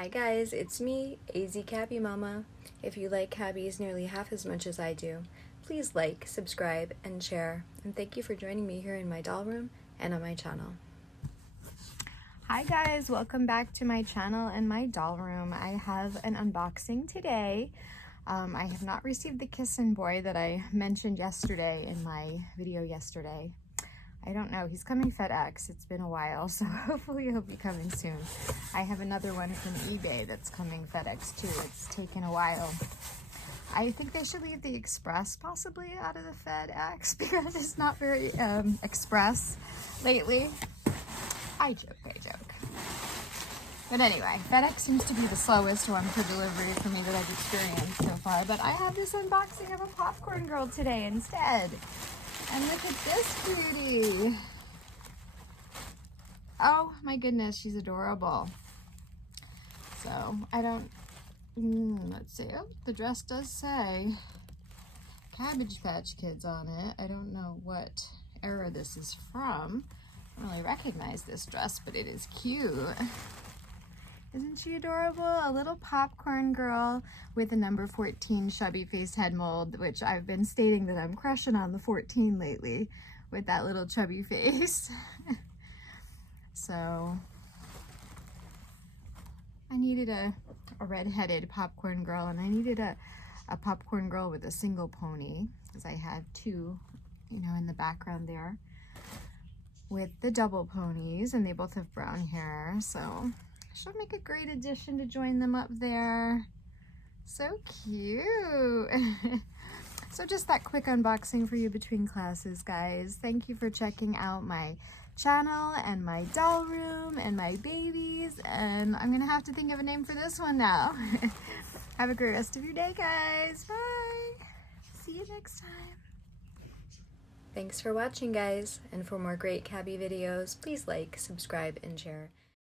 Hi guys, it's me, AZ Cabbie Mama. If you like cabbies nearly half as much as I do, please like, subscribe, and share. And thank you for joining me here in my doll room and on my channel. Hi guys, welcome back to my channel and my doll room. I have an unboxing today. I have not received the Kissin' Boy that I mentioned yesterday in my video yesterday. I don't know, he's coming FedEx. It's been a while, so hopefully he'll be coming soon. I have another one from eBay that's coming FedEx too. It's taken a while. I think they should leave the express possibly out of the FedEx because it's not very express lately. I joke. But anyway, FedEx seems to be the slowest one for delivery for me that I've experienced so far. But I have this unboxing of a popcorn girl today instead. And look at this beauty. Oh my goodness, she's adorable. So I don't, let's see, oh, the dress does say Cabbage Patch Kids on it. I don't know what era this is from. I don't really recognize this dress, but it is cute. Isn't she adorable? A little popcorn girl with a number 14 chubby face head mold, which I've been stating that I'm crushing on the 14 lately with that little chubby face. So I needed a red-headed popcorn girl, and I needed a popcorn girl with a single pony because I had two, you know, in the background there with the double ponies, and they both have brown hair, so she'll make a great addition to join them up there. So cute. So just that quick unboxing for you between classes, guys. Thank you for checking out my channel and my doll room and my babies. And I'm gonna have to think of a name for this one now. Have a great rest of your day, guys. Bye. See you next time. Thanks for watching, guys. And for more great Cabbie videos, please like, subscribe, and share.